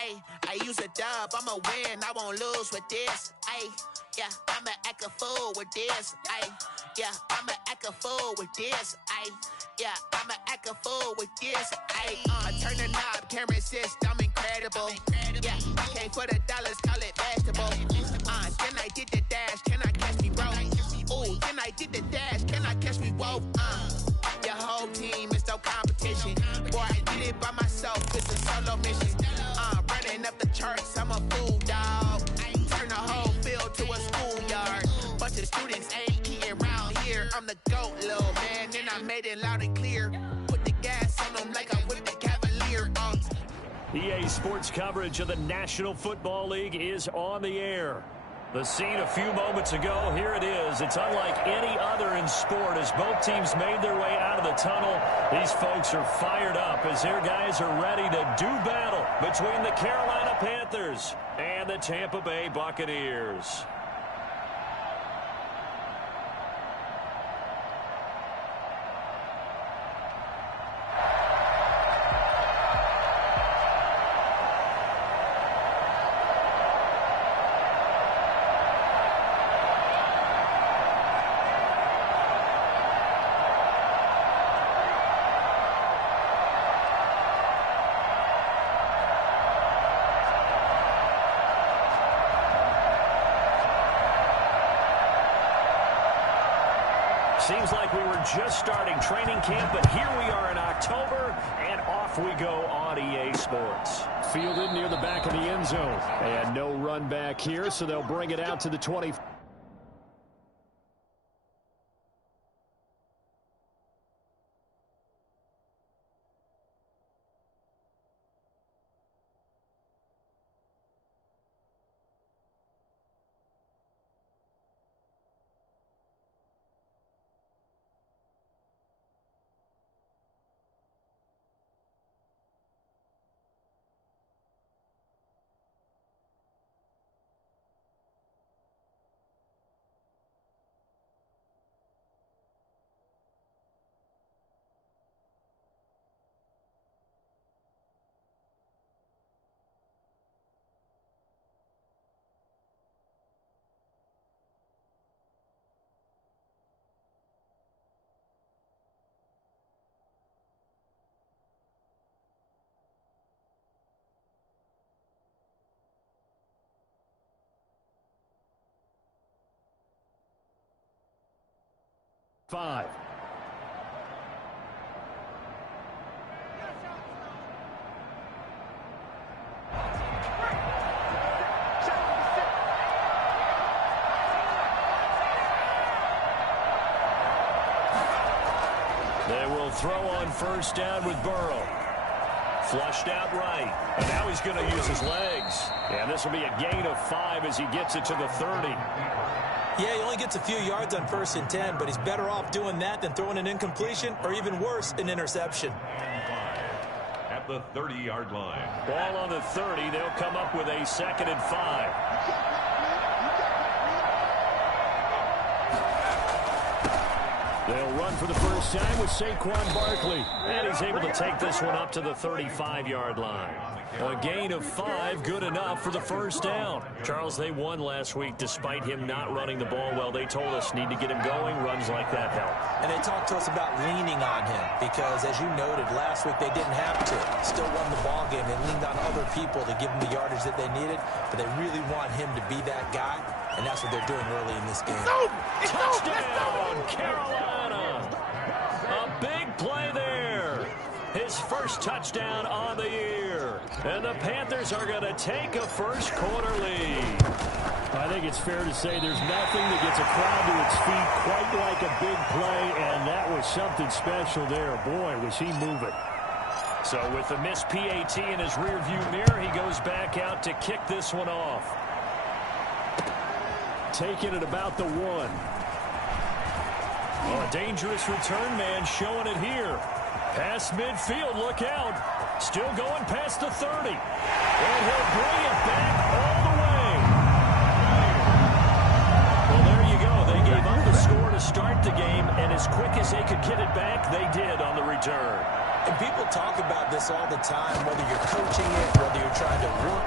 I use a dub, I'ma win, I won't lose with this. Yeah, I'ma act a fool with this. Yeah, I'ma act a fool with this. Yeah, I'ma act a fool with this. Turn the knob, camera assist, I'm incredible. Yeah, came for the dollars, call it vegetable. Then I did the dash, can I catch me, bro? Ooh, then I did the dash, can I catch me, whoa? Your whole team is no competition. Boy, I did it by myself, it's a solo mission. Running up the charts, I'm a fool, dog. Turn the whole field to a schoolyard. Bunch of students ain't eating around here. I'm the GOAT, little man, and I made it loud and clear. Put the gas on them like I whipped the Cavalier. EA Sports coverage of the National Football League is on the air. The scene a few moments ago, here it is. It's unlike any other in sport as both teams made their way out of the tunnel. These folks are fired up as their guys are ready to do battle between the Carolina Panthers and the Tampa Bay Buccaneers. Seems like we were just starting training camp, but here we are in October, and off we go on EA Sports. Fielded near the back of the end zone. And no run back here, so they'll bring it out to the 20. Five. They will throw on first down with Burrow. Flushed out right. And now he's going to use his legs. And this will be a gain of 5 as he gets it to the 30. Yeah, he only gets a few yards on 1st and 10, but he's better off doing that than throwing an incompletion or even worse, an interception. At the 30-yard line. Ball on the 30. They'll come up with a 2nd and 5. They'll run for the first time with Saquon Barkley. And he's able to take this one up to the 35-yard line. A gain of 5, good enough for the first down. Charles, they won last week despite him not running the ball well. They told us need to get him going. Runs like that help. And they talked to us about leaning on him because, as you noted, last week they didn't have to. Still won the ball game. They leaned on other people to give them the yardage that they needed, but they really want him to be that guy, and that's what they're doing early in this game. Touchdown, Carolina! A big play there. His first touchdown on the year. And the Panthers are going to take a first-quarter lead. I think it's fair to say there's nothing that gets a crowd to its feet quite like a big play, and that was something special there. Boy, was he moving. So with the missed PAT in his rearview mirror, he goes back out to kick this one off. Taking it about the 1. Oh, a dangerous return man showing it here. Past midfield, look out. Still going past the 30. And he'll bring it back all the way. Well, there you go. They gave up the score to start the game, and as quick as they could get it back, they did on the return. And people talk about this all the time, whether you're coaching it, whether you're trying to run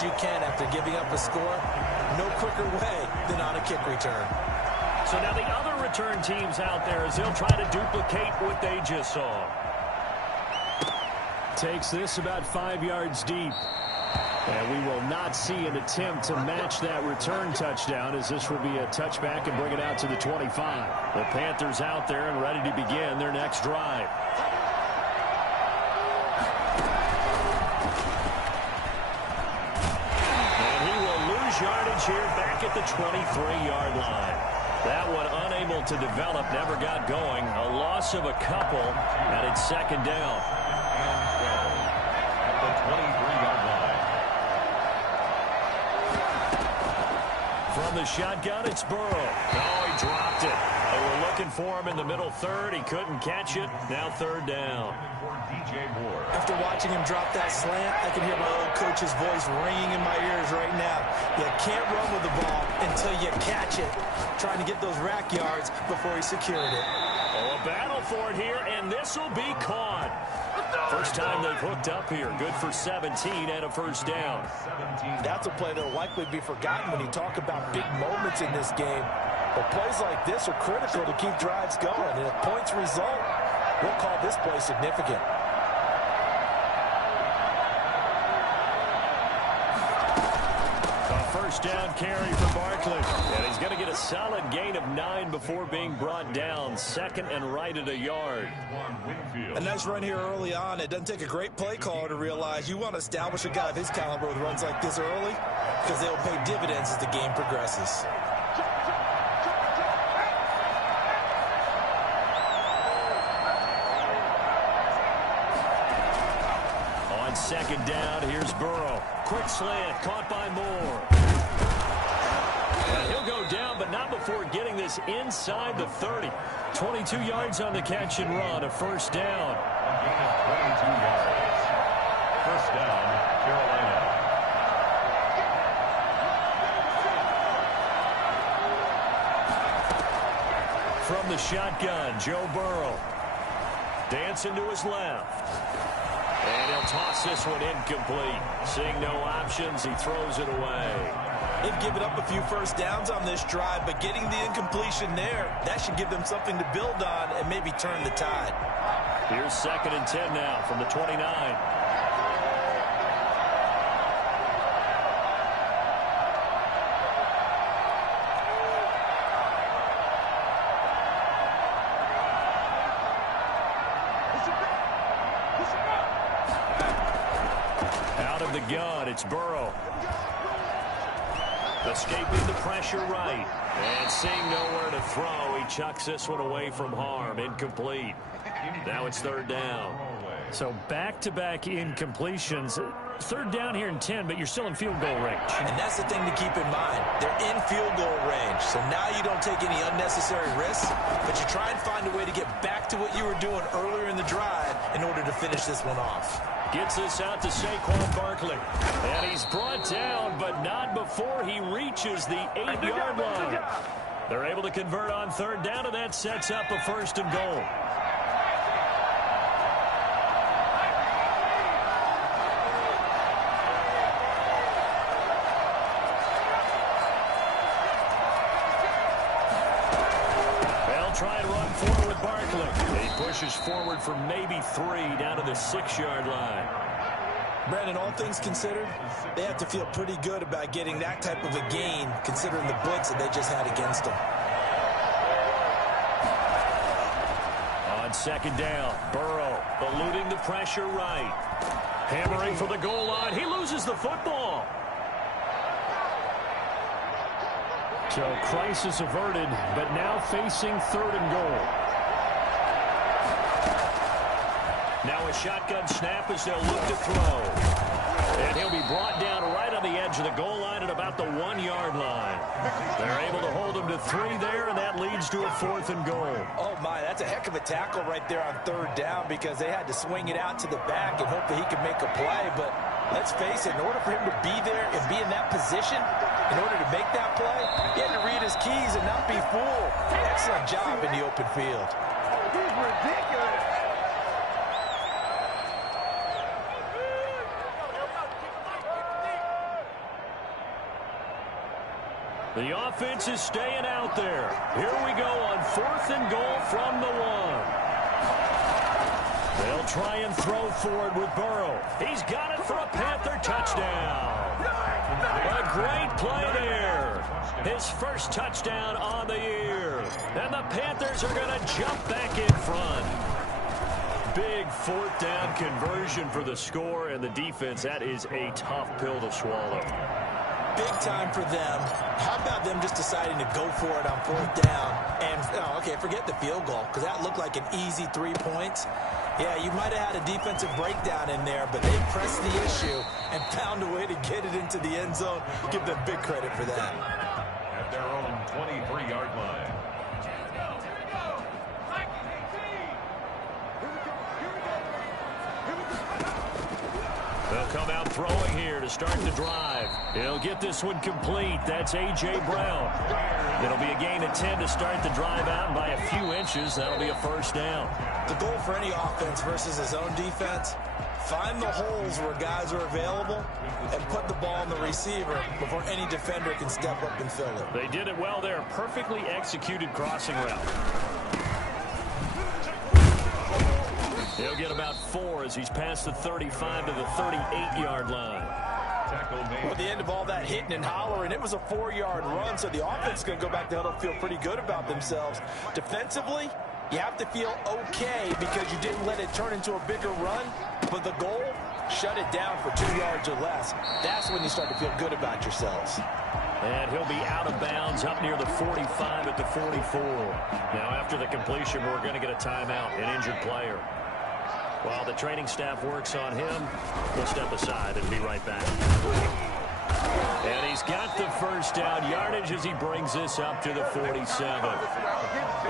as you can after giving up a score. No quicker way than on a kick return. So now the other return teams out there as they'll try to duplicate what they just saw. Takes this about 5 yards deep. And we will not see an attempt to match that return touchdown, as this will be a touchback and bring it out to the 25. The Panthers out there and ready to begin their next drive. And he will lose yardage here back at the 23-yard line. That one unable to develop, never got going. A loss of a couple, and it's second down. At the 23-yard line. From the shotgun, it's Burrow. Oh, he dropped it. They were looking for him in the middle third. He couldn't catch it. Now third down. After watching him drop that slant, I can hear my old coach's voice ringing in my ears right now. You can't run with the ball until you catch it. Trying to get those rack yards before he secured it. Oh, a battle for it here, and this will be caught. First time they've hooked up here. Good for 17 and a first down. That's a play that will likely be forgotten when you talk about big moments in this game. But plays like this are critical to keep drives going. And if points result, we'll call this play significant. A first down carry for Barkley. And he's going to get a solid gain of 9 before being brought down. Second and right at a yard. A nice run here early on. It doesn't take a great play caller to realize you want to establish a guy of his caliber with runs like this early, because they'll pay dividends as the game progresses. On second down, here's Burrow. Quick slant, caught by Moore. And he'll go down, but not before getting this inside the 30. 22 yards on the catch and run, a first down. 22 yards. First down, Carolina. From the shotgun, Joe Burrow. Dancing to his left. And he'll toss this one incomplete. Seeing no options, he throws it away. They've given up a few first downs on this drive, but getting the incompletion there, that should give them something to build on and maybe turn the tide. Here's second and 10 now from the 29. Out of the gun, it's Burrow. Escaping the pressure right. And seeing nowhere to throw, he chucks this one away from harm. Incomplete. Now it's third down. So back-to-back incompletions. Third down here in 10, but you're still in field goal range. And that's the thing to keep in mind. They're in field goal range. So now you don't take any unnecessary risks, but you try and find a way to get back to what you were doing earlier in the drive in order to finish this one off. Gets this out to Saquon Barkley. And he's brought down, but not before he reaches the 8-yard line. They're able to convert on third down, and that sets up a first and goal. They'll try and run forward with Barkley. He pushes forward for maybe 3 down to the 6-yard line. Brandon, all things considered, they have to feel pretty good about getting that type of a gain, considering the blitz that they just had against them. On second down, Burrow eluding the pressure right. Hammering for the goal line. He loses the football. So crisis averted, but now facing third and goal. Now a shotgun snap as they'll look to throw. And he'll be brought down right on the edge of the goal line at about the 1-yard line. They're able to hold him to 3 there, and that leads to a 4th and goal. Oh, my, that's a heck of a tackle right there on third down, because they had to swing it out to the back and hope that he could make a play. But let's face it, in order for him to be there and be in that position, in order to make that play, he had to read his keys and not be fooled. Excellent job in the open field. He's ridiculous. The offense is staying out there. Here we go on 4th and goal from the 1. They'll try and throw forward with Burrow. He's got it for a Panther touchdown. A great play there. His first touchdown on the year. And the Panthers are going to jump back in front. Big 4th down conversion for the score, and the defense, that is a tough pill to swallow. Big time for them. How about them just deciding to go for it on 4th down? And, okay, forget the field goal, because that looked like an easy 3 points. Yeah, you might have had a defensive breakdown in there, but they pressed the issue and found a way to get it into the end zone. Give them big credit for that. At their own 23-yard line. They'll come out throwing here to start the drive. He'll get this one complete. That's A.J. Brown. It'll be a gain of 10 to start the drive out, and by a few inches, that'll be a first down. The goal for any offense versus his own defense, find the holes where guys are available and put the ball in the receiver before any defender can step up and fill it. They did it well there. Perfectly executed crossing route. He'll get about 4 as he's past the 35 to the 38-yard line. Well, at the end of all that hitting and hollering, it was a 4-yard run, so the offense is going to go back to huddle and feel pretty good about themselves. Defensively, you have to feel okay because you didn't let it turn into a bigger run, but the goal, shut it down for 2 yards or less. That's when you start to feel good about yourselves. And he'll be out of bounds up near the 45 at the 44. Now, after the completion, we're going to get a timeout, an injured player. While the training staff works on him, we'll step aside and be right back. And he's got the first down yardage as he brings this up to the 47.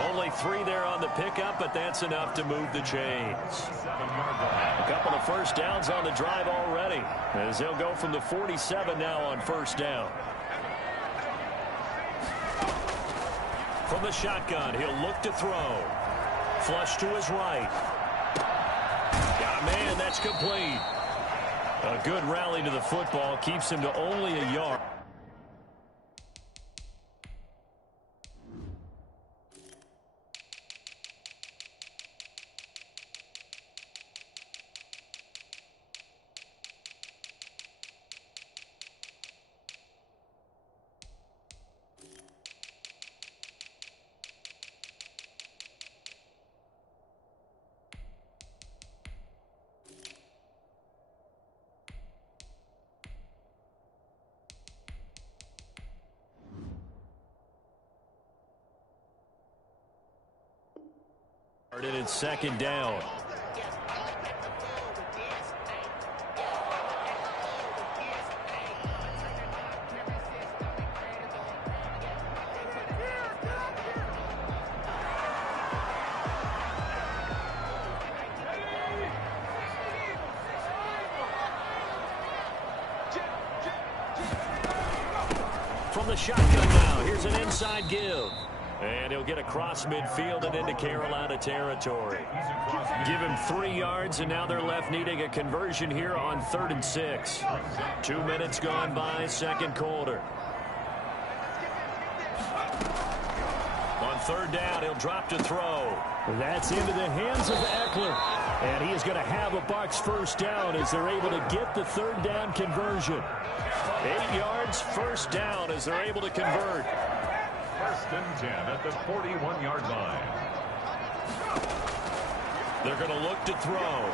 Only 3 there on the pickup, but that's enough to move the chains. A couple of first downs on the drive already, as he'll go from the 47 now on first down. From the shotgun, he'll look to throw. Flush to his right. Got a man, that's complete. A good rally to the football keeps him to only a yard. And it's second down. From the shotgun now, here's an inside give. And he'll get across midfield and into Carolina territory. Give him 3 yards, and now they're left needing a conversion here on 3rd and 6. 2 minutes gone by, second quarter. On 3rd down, he'll drop to throw. That's into the hands of Eckler. And he is going to have a Bucs first down as they're able to get the 3rd down conversion. 8 yards, first down as they're able to convert. 1st and 10 at the 41-yard line. They're going to look to throw.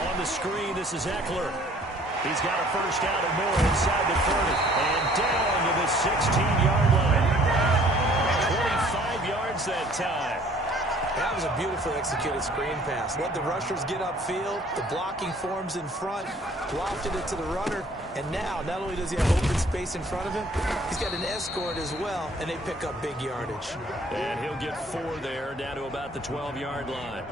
On the screen, this is Eckler. He's got a first down and more inside the 30. And down to the 16-yard line. 25 yards that time. That was a beautifully executed screen pass. Let the rushers get upfield. The blocking forms in front. Lofted it to the runner. And now, not only does he have open space in front of him, he's got an escort as well, and they pick up big yardage. And he'll get 4 there, down to about the 12-yard line.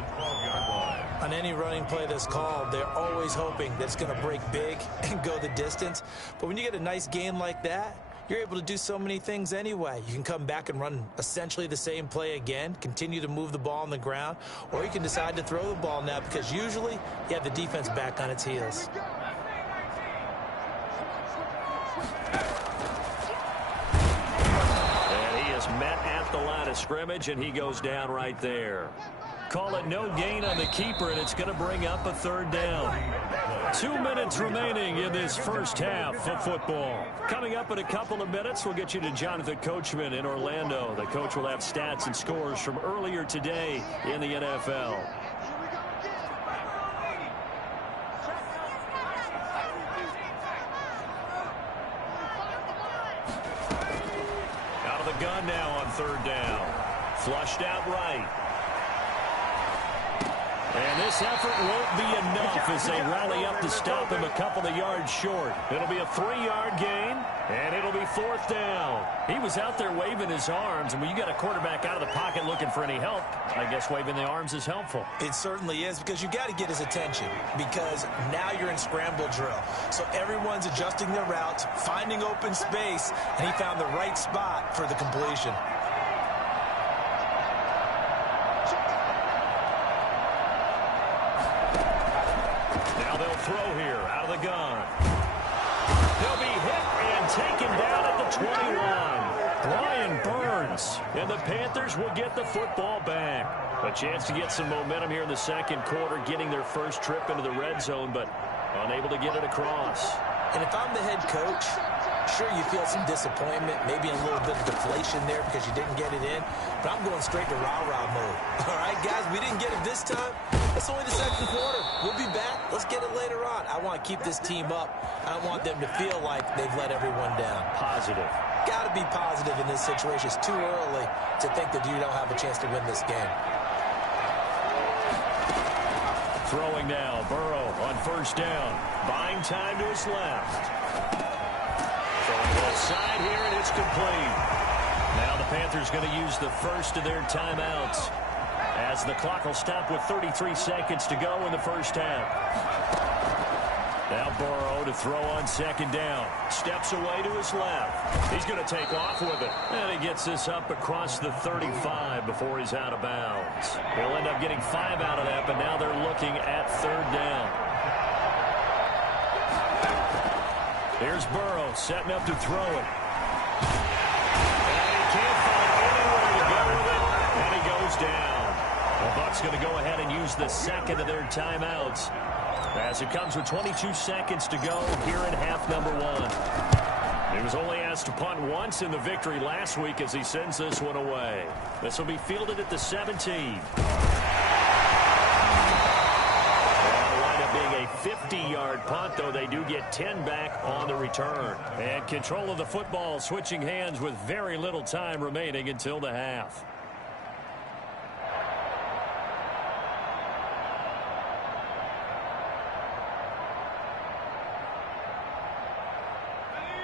On any running play that's called, they're always hoping that it's going to break big and go the distance. But when you get a nice gain like that, you're able to do so many things anyway. You can come back and run essentially the same play again, continue to move the ball on the ground, or you can decide to throw the ball now because usually you have the defense back on its heels. at the line of scrimmage, and he goes down right there. Call it no gain on the keeper, and it's going to bring up a third down. 2 minutes remaining in this first half of football. Coming up in a couple of minutes, we'll get you to Jonathan Coachman in Orlando. The coach will have stats and scores from earlier today in the NFL. Out of the gun now on third down. Flushed out right. And this effort won't be enough as they rally up to stop him a couple of yards short. It'll be a 3-yard gain, and it'll be fourth down. He was out there waving his arms, and when you got a quarterback out of the pocket looking for any help, I guess waving the arms is helpful. It certainly is, because you got to get his attention, because now you're in scramble drill. So everyone's adjusting their routes, finding open space, and he found the right spot for the completion. Throw here out of the gun. He'll be hit and taken down at the 21. Brian Burns, and the Panthers will get the football back. A chance to get some momentum here in the second quarter, getting their first trip into the red zone, but unable to get it across. And if I'm the head coach, sure, you feel some disappointment, maybe a little bit of deflation there because you didn't get it in, but I'm going straight to rah-rah mode. All right, guys, we didn't get it this time. It's only the second quarter. We'll be back. Let's get it later on. I want to keep this team up. I don't want them to feel like they've let everyone down. Positive. Got to be positive in this situation. It's too early to think that you don't have a chance to win this game. Throwing now, Burrow on first down. Buying time to his left. Throwing left side here, and it's complete. Now the Panthers going to use the first of their timeouts, as the clock will stop with 33 seconds to go in the first half. Now Burrow to throw on second down. Steps away to his left. He's going to take off with it. And he gets this up across the 35 before he's out of bounds. He'll end up getting 5 out of that, but now they're looking at third down. Here's Burrow setting up to throw it. And he can't find anywhere to go with it. And he goes down. The Bucs going to go ahead and use the second of their timeouts, as it comes with 22 seconds to go here in half number 1. He was only asked to punt once in the victory last week as he sends this one away. This will be fielded at the 17. It'll wind up being a 50-yard punt, though they do get 10 back on the return. And control of the football switching hands with very little time remaining until the half.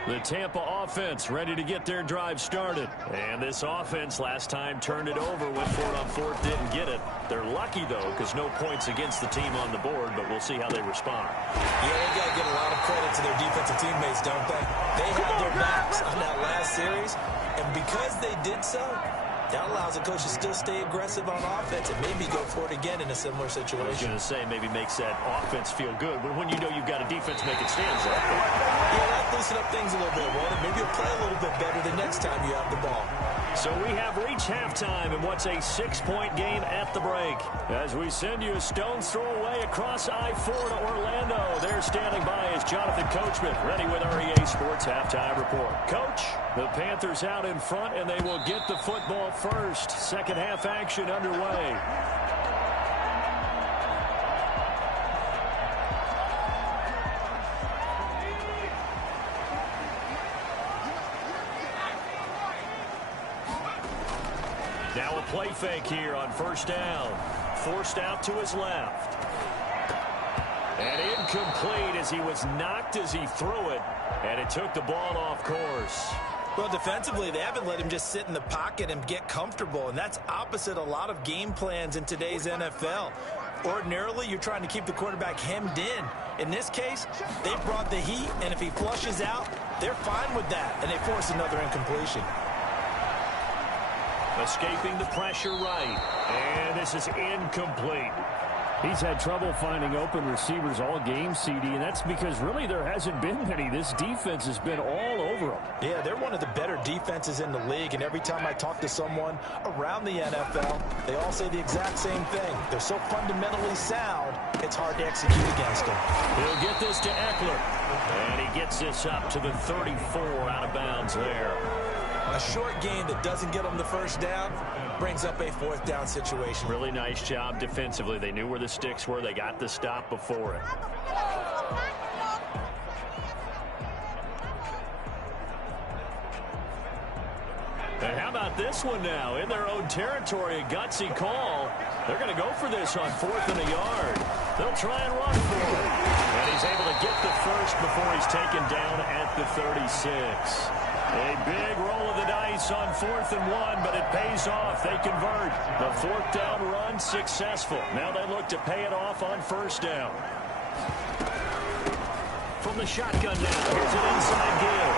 The Tampa offense ready to get their drive started. And this offense last time turned it over, went for it on fourth, didn't get it. They're lucky, though, because no points against the team on the board, but we'll see how they respond. Yeah, they got to give a lot of credit to their defensive teammates, don't they? They had their backs on that last series, and because they did so, that allows the coach to still stay aggressive on offense and maybe go for it again in a similar situation. I was going to say, maybe makes that offense feel good, but when you know you've got a defense making stands up. Yeah, that loosen up things a little bit, won't it? Maybe you'll play a little bit better the next time you have the ball. So we have reached halftime in what's a 6-point game at the break. As we send you a stone's throw away across I-4 to Orlando. There standing by is Jonathan Coachman, ready with our EA Sports Halftime Report. Coach, the Panthers out in front, and they will get the football first. Second half action underway. Now a play fake here on first down. Forced out to his left. And incomplete as he was knocked as he threw it. And it took the ball off course. Well, defensively, they haven't let him just sit in the pocket and get comfortable, and that's opposite a lot of game plans in today's NFL. Ordinarily, you're trying to keep the quarterback hemmed in. In this case, they brought the heat, and if he flushes out, they're fine with that, and they force another incompletion. Escaping the pressure right, and this is incomplete. He's had trouble finding open receivers all game, CD, and that's because really there hasn't been many. This defense has been all over him. Yeah, they're one of the better defenses in the league, and every time I talk to someone around the NFL, they all say the exact same thing. They're so fundamentally sound, it's hard to execute against them. He'll get this to Eckler, and he gets this up to the 34 out of bounds there. A short gain that doesn't get them the first down brings up a 4th down situation. Really nice job defensively. They knew where the sticks were. They got the stop before it. And how about this one now? In their own territory, a gutsy call. They're going to go for this on 4th and a yard. They'll try and run for it. And he's able to get the first before he's taken down at the 36. A big roll of the dice on 4th and 1, but it pays off. They convert. The 4th down run successful. Now they look to pay it off on 1st down. From the shotgun now, here's an inside give.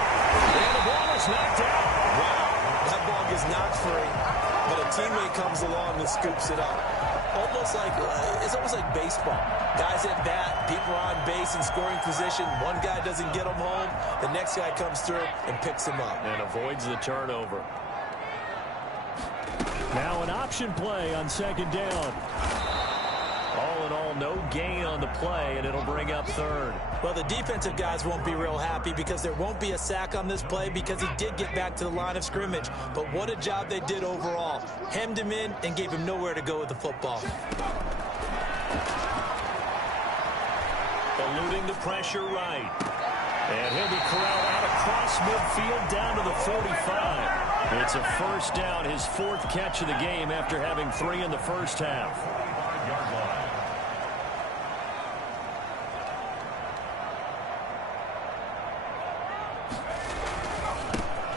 And the ball is knocked out. Wow, that ball gets knocked free, but a teammate comes along and scoops it up. It's almost like baseball. Guys at bat, people are on base in scoring position. One guy doesn't get them home. The next guy comes through and picks him up. And avoids the turnover. Now an option play on 2nd down. All in all, no gain on the play, and it'll bring up 3rd. Well, the defensive guys won't be real happy because there won't be a sack on this play because he did get back to the line of scrimmage. But what a job they did overall. Hemmed him in and gave him nowhere to go with the football. Eluding the pressure right. And he'll be corralled out across midfield down to the 45. It's a 1st down, his 4th catch of the game after having 3 in the first half.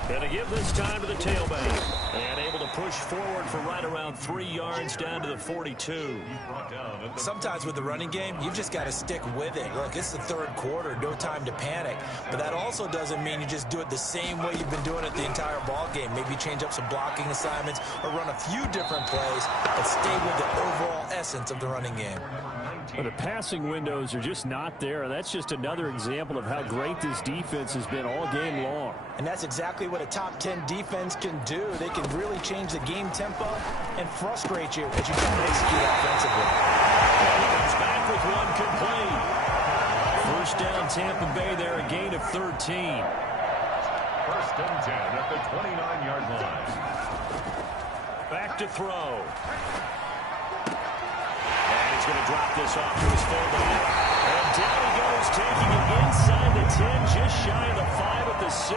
Going to give this time to the tailback. And able to push forward for right around 3 yards down to the 42. Sometimes with the running game, you've just got to stick with it. Look, it's the 3rd quarter, no time to panic. But that also doesn't mean you just do it the same way you've been doing it the entire ball game. Maybe change up some blocking assignments or run a few different plays, but stay with the overall essence of the running game. But the passing windows are just not there, and that's just another example of how great this defense has been all game long. And that's exactly what a top 10 defense can do. They can really change the game tempo and frustrate you as you try to execute offensively. And he comes back with one complete. 1st down, Tampa Bay there, a gain of 13. 1st and 10 at the 29-yard line. Back to throw. He's going to drop this off to his fullback. And down he goes, taking it inside the 10, just shy of the 5 at the 6.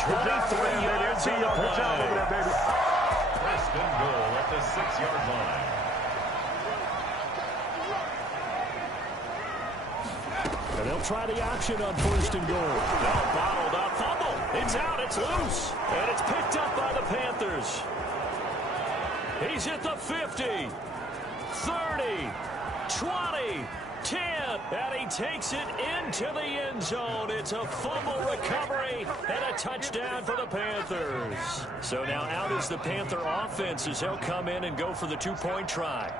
23 yards on the play. 1st and goal at the 6-yard line. And they'll try the option on 1st and goal. Now bottled up, fumble. It's out, it's loose. And it's picked up by the Panthers. He's at the 50. 30, 20, 10, and he takes it into the end zone. It's a fumble recovery and a touchdown for the Panthers. So now out is the Panther offense as they'll come in and go for the 2-point try.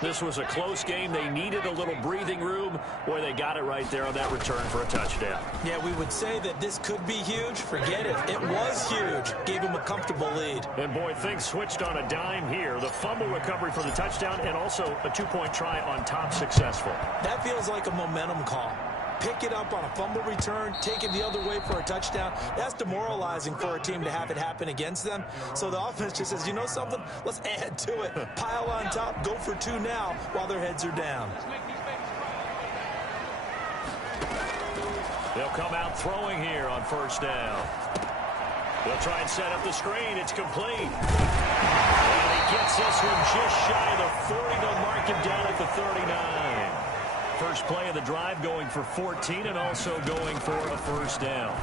This was a close game. They needed a little breathing room. Boy, they got it right there on that return for a touchdown. Yeah, we would say that this could be huge. Forget it. It was huge. Gave him a comfortable lead. And, boy, things switched on a dime here. The fumble recovery for the touchdown and also a 2-point try on top successful. That feels like a momentum call. Pick it up on a fumble return, take it the other way for a touchdown. That's demoralizing for a team to have it happen against them. So the offense just says, you know something? Let's add to it. Pile on top, go for 2 now while their heads are down. They'll come out throwing here on 1st down. They'll try and set up the screen. It's complete. And he gets this one just shy of the 40. They'll mark him down at the 39. First play of the drive going for 14 and also going for a 1st down.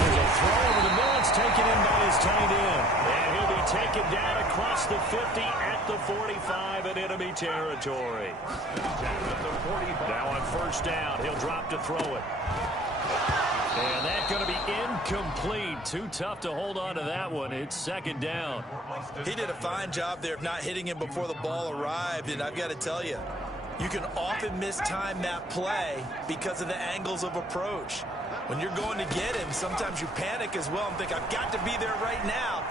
There's a throw over the middle. It's taken in by his tight end. And he'll be taken down across the 50 at the 45 in enemy territory. Now on 1st down, he'll drop to throw it. And that's going to be incomplete. Too tough to hold on to that one. It's second down. He did a fine job there of not hitting him before the ball arrived, and I've got to tell you, you can often mistime that play because of the angles of approach. When you're going to get him, sometimes you panic as well and think, I've got to be there right now.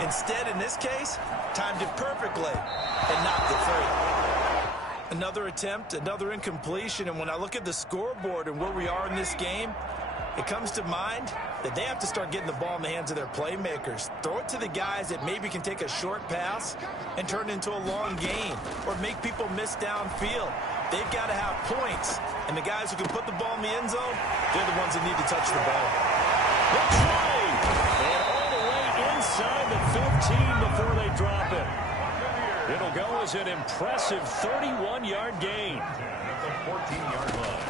Instead, in this case, timed it perfectly and knocked it free. Another attempt, another incompletion, and when I look at the scoreboard and where we are in this game, it comes to mind that they have to start getting the ball in the hands of their playmakers. Throw it to the guys that maybe can take a short pass and turn it into a long gain or make people miss downfield. They've got to have points, and the guys who can put the ball in the end zone, they're the ones that need to touch the ball. The try, and all the way inside the 15 before they drop it. It'll go as an impressive 31-yard gain. At the 14-yard line.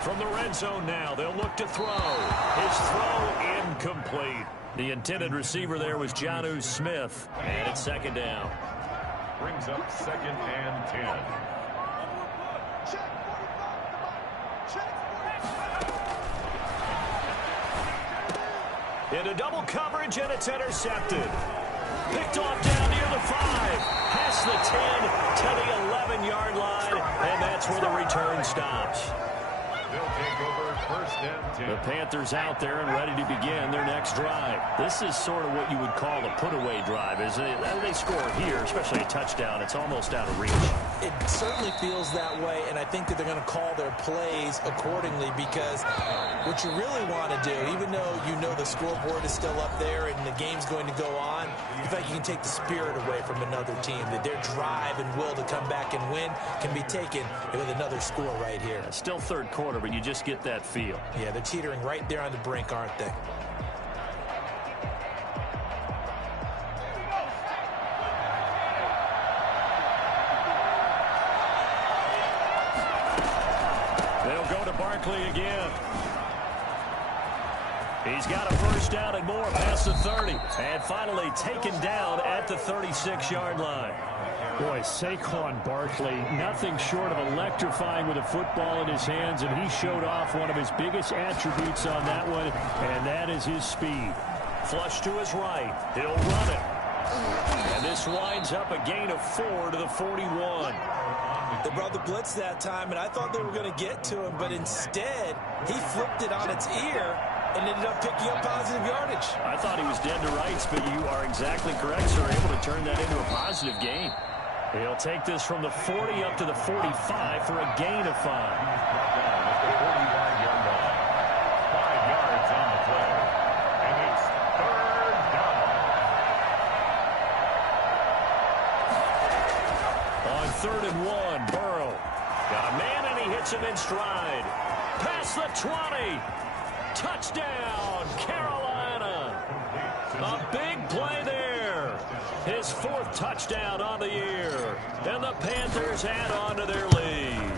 From the red zone now, they'll look to throw. His throw incomplete. The intended receiver there was Jonnu Smith, and it's second down. Brings up 2nd and 10. Into double coverage, and it's intercepted. Picked off down near the 5. Past the 10 to the 11-yard line, and that's where the return stops. They'll take over 1st and 10. The Panthers out there and ready to begin their next drive. This is sort of what you would call a put-away drive, isn't it? They score here, especially a touchdown. It's almost out of reach. It certainly feels that way, and I think that they're going to call their plays accordingly because what you really want to do, even though you know the scoreboard is still up there and the game's going to go on, you feel like you can take the spirit away from another team, that their drive and will to come back and win can be taken with another score right here. Yeah, still third quarter, but you just get that feel. Yeah, they're teetering right there on the brink, aren't they? They'll go to Barkley again. He's got a first down and more past the 30. And finally taken down at the 36-yard line. Boy, Saquon Barkley, nothing short of electrifying with a football in his hands, and he showed off one of his biggest attributes on that one, and that is his speed. Flush to his right. He'll run it. And this winds up a gain of 4 to the 41. They brought the blitz that time, and I thought they were going to get to him, but instead, he flipped it on its ear and ended up picking up positive yardage. I thought he was dead to rights, but you are exactly correct, sir. Able to turn that into a positive gain. He'll take this from the 40 up to the 45 for a gain of 5. At the 45-yard line. 5 yards on the play. And it's 3rd down. On 3rd and 1, Burrow. Got a man, and he hits him in stride. Past the 20. Touchdown, Carolina. A big play there. His 4th touchdown on the year. And the Panthers add on to their lead.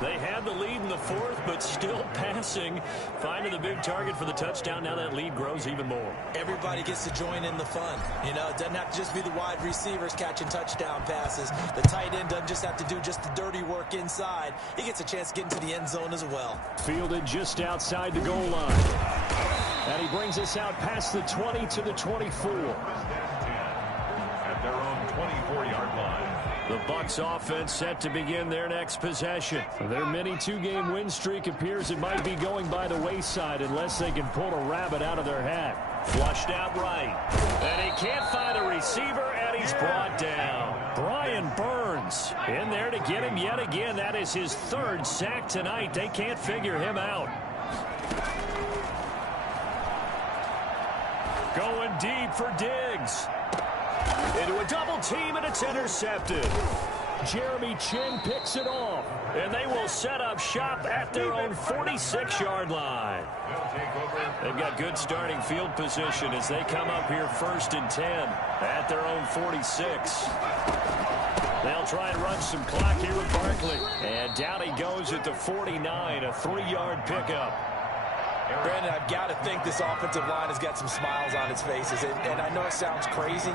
They had the lead in the 4th, but still passing. Finding the big target for the touchdown. Now that lead grows even more. Everybody gets to join in the fun. You know, it doesn't have to just be the wide receivers catching touchdown passes. The tight end doesn't just have to do just the dirty work inside. He gets a chance to get into the end zone as well. Fielded just outside the goal line. And he brings us out past the 20 to the 24. At their own 24-yard line. The Bucs offense set to begin their next possession. Their mini 2-game win streak appears it might be going by the wayside unless they can pull a rabbit out of their hat. Flushed out right. And he can't find a receiver, and he's brought down. Brian Burns in there to get him yet again. That is his 3rd sack tonight. They can't figure him out. Going deep for Diggs. Into a double team, and it's intercepted. Jeremy Chin picks it off, and they will set up shop at their own 46-yard line. They've got good starting field position as they come up here 1st and 10 at their own 46. They'll try and run some clock here with Barkley. And down he goes at the 49, a 3-yard pickup. Brandon, I've got to think this offensive line has got some smiles on its faces. And I know it sounds crazy,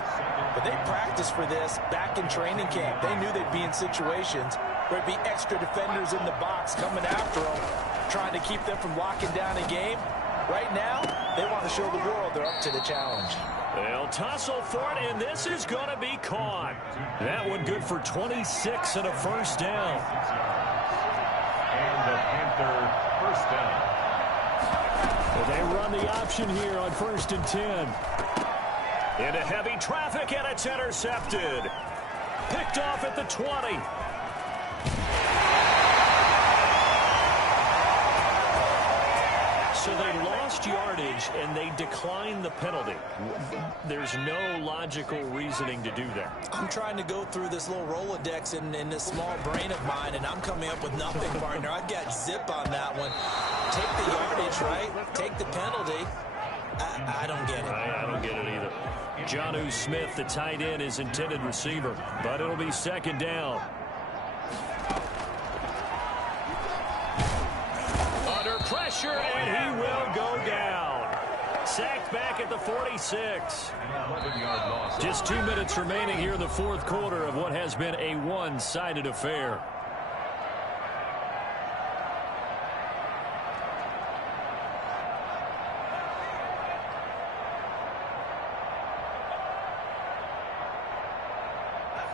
but they practiced for this back in training camp. They knew they'd be in situations where it'd be extra defenders in the box coming after them. trying to keep them from locking down a game. Right now, they want to show the world they're up to the challenge. They'll tussle for it, and this is going to be caught. That one good for 26 and a first down. And the Panther first down. Well, they run the option here on 1st and 10. Into heavy traffic, and it's intercepted. Picked off at the 20. So they lost yardage, and they declined the penalty. There's no logical reasoning to do that. I'm trying to go through this little Rolodex in this small brain of mine, and I'm coming up with nothing, partner. I've got zip on that one. Take the yardage, right? Take the penalty. I don't get it. I don't get it either. Jonnu Smith, the tight end, is intended receiver, but it'll be second down. Under pressure, and he will go down. Sacked back at the 46. Just 2 minutes remaining here in the fourth quarter of what has been a one-sided affair.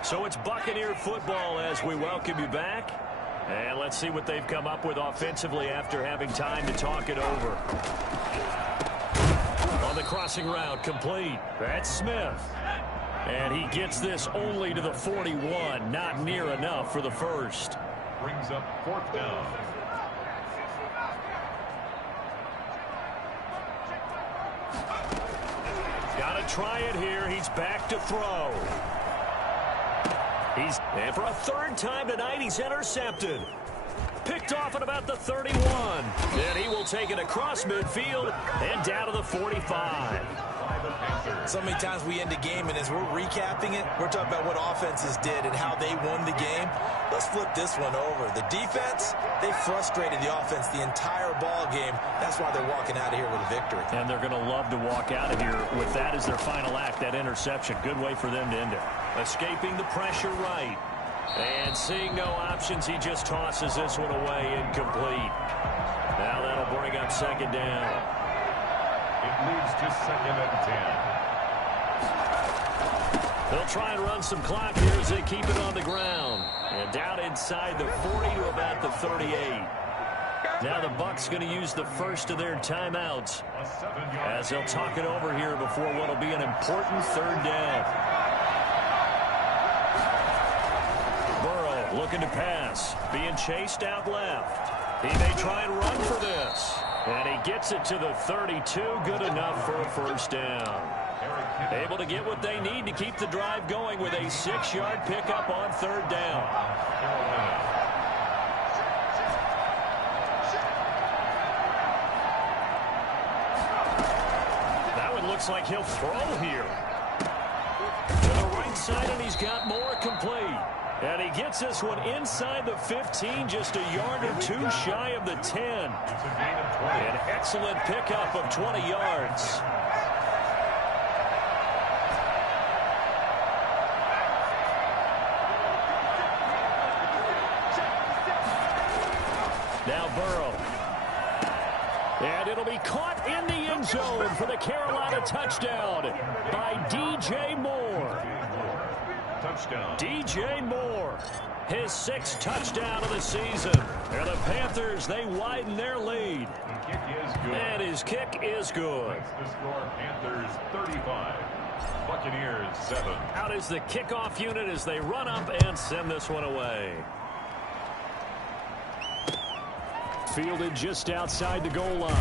So it's Buccaneer football as we welcome you back. And let's see what they've come up with offensively after having time to talk it over. On the crossing route, complete. That's Smith. And he gets this only to the 41. Not near enough for the first. Brings up fourth down. Got to try it here. He's back to throw. And for a third time tonight, he's intercepted. Picked off at about the 31. Then he will take it across midfield and down to the 45. So many times we end a game, and as we're recapping it, we're talking about what offenses did and how they won the game. Let's flip this one over. The defense, they frustrated the offense the entire ball game. That's why they're walking out of here with a victory. And they're going to love to walk out of here with that as their final act, that interception. Good way for them to end it. Escaping the pressure right. And seeing no options, he just tosses this one away, incomplete. Now that'll bring up second down. It leads to second and 10. They'll try and run some clock here as they keep it on the ground. And down inside the 40 to about the 38. Now the Bucs going to use the first of their timeouts as they'll talk it over here before what will be an important third down. Burrow looking to pass. Being chased out left. He may try and run for this. And he gets it to the 32. Good enough for a first down. Able to get what they need to keep the drive going with a 6-yard pickup on third down. That one looks like he'll throw here. To the right side, and he's got more complete. And he gets this one inside the 15, just a yard or two shy of the 10. An excellent pickup of 20 yards. Now Burrow. And it'll be caught in the end zone for the Carolina touchdown by DJ Moore. Touchdown. DJ Moore, his 6th touchdown of the season. And the Panthers, they widen their lead. The kick is good. And his kick is good. That's the score. Panthers 35. Buccaneers 7. Out is the kickoff unit as they run up and send this one away. Fielded just outside the goal line.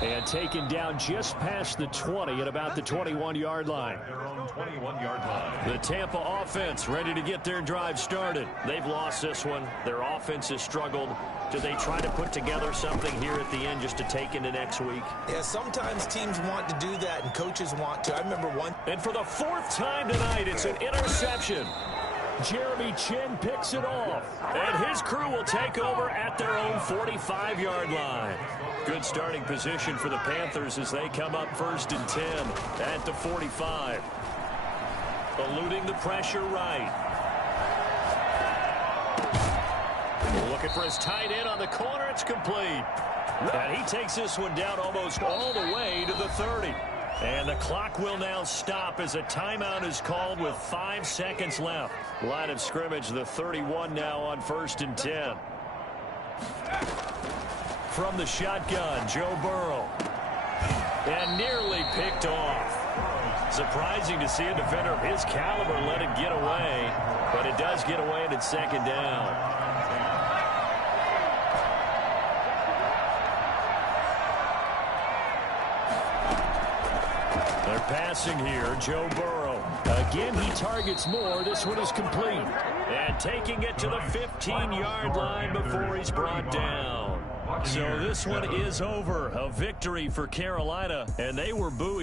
And taken down just past the 20 at about the 21-yard line. Their own 21-yard line. The Tampa offense ready to get their drive started. They've lost this one. Their offense has struggled. Do they try to put together something here at the end just to take into next week? Yeah, sometimes teams want to do that and coaches want to. I remember one. And for the 4th time tonight, it's an interception. Jeremy Chin picks it off. And his crew will take over at their own 45-yard line. Good starting position for the Panthers as they come up 1st and 10 at the 45. Eluding the pressure right. Looking for his tight end on the corner. It's complete. And he takes this one down almost all the way to the 30. And the clock will now stop as a timeout is called with 5 seconds left. Line of scrimmage, the 31 now on 1st and 10. From the shotgun, Joe Burrow. And nearly picked off. Surprising to see a defender of his caliber let it get away, but it does get away and it's 2nd down. They're passing here, Joe Burrow. Again, he targets more. This one is complete. And taking it to the 15-yard line before he's brought down. So this one is over. A victory for Carolina, and they were buoyed.